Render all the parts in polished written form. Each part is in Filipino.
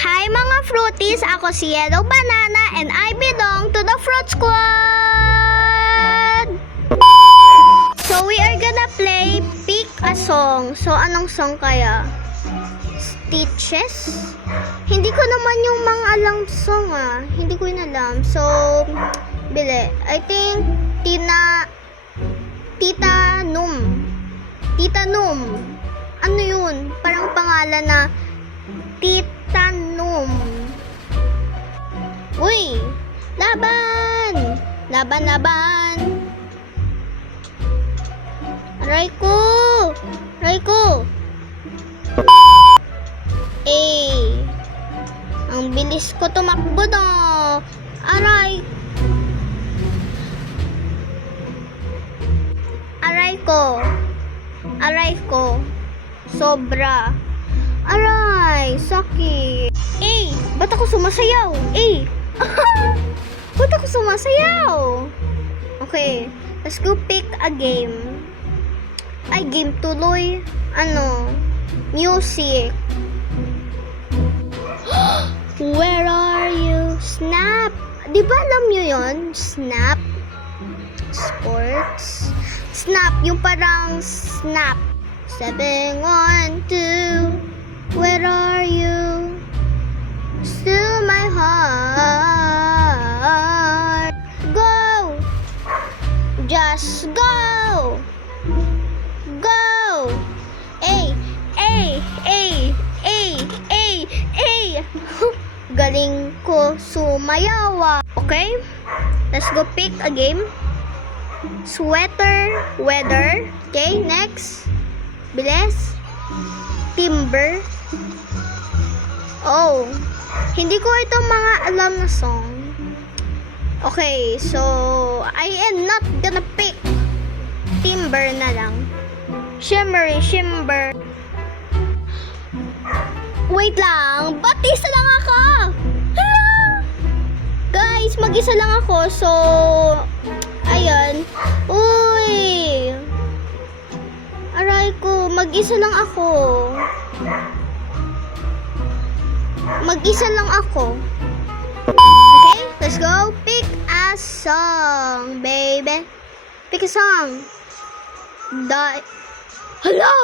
Hi mga fruities! Ako si Yellow Banana and I belong to the Fruit Squad! So we are gonna play Pick a Song. So anong song kaya? Stitches? Hindi ko naman yung mga alam song Hindi ko yun alam. So, bili. I think Tita Num. Ano yun? Parang pangalan na Tita Num. Uy! Laban! Laban! Aray ko! Ang bilis ko tumakbo na. Aray ko. Sobra. Aray, sakit. Ba't ako sumasayaw? Ba't ako sumasayaw? Okay, let's go pick a game. Game tuloy. Music. Where are you? Snap. Di ba alam nyo yun? Snap. Sports. Snap. Yung parang snap. 7, 1, 2. Where are you? Still my heart. Go. Just go. Go. Galing ko sumayaw. Okay? Let's go pick a game. Sweater, weather. Okay, next. Bilis. Timber. Hindi ko itong mga alam na song. Okay, so I am not gonna pick Timber na lang. Shimmer. Wait lang, ba't isa lang ako? Hala! Guys, mag-isa lang ako, so ayun. Uy! Aray ko, mag-isa lang ako. Okay, let's go. Pick a song, baby. Pick a song. Hala!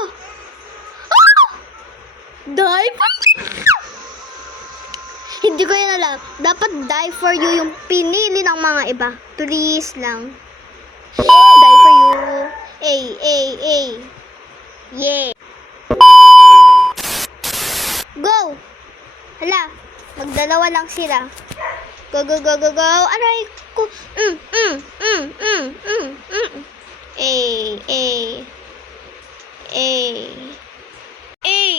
Die for Hindi ko yan alam. Dapat die for you yung pinili ng mga iba. Please lang. Die for you. Yeah. Go! Hala, magdalawa lang sila. Go. Aray ko.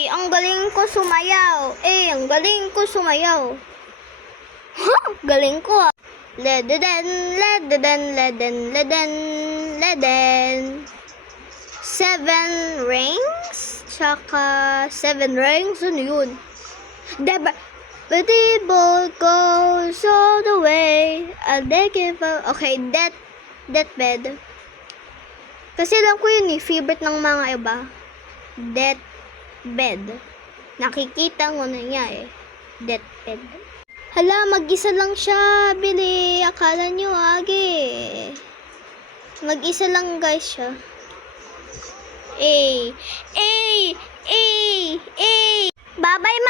Ang galing ko sumayaw. Galing ko. Leden. 7 rings. Tsaka 7 rings. Ano yun? The ball goes all the way. Okay, deathbed. Kasi alam ko yun favorite ng mga iba. Deathbed. Nakikita mo na niya Deathbed. Hala, mag-isa lang siya. Bili. Akala nyo mag-isa lang guys siya. Bye-bye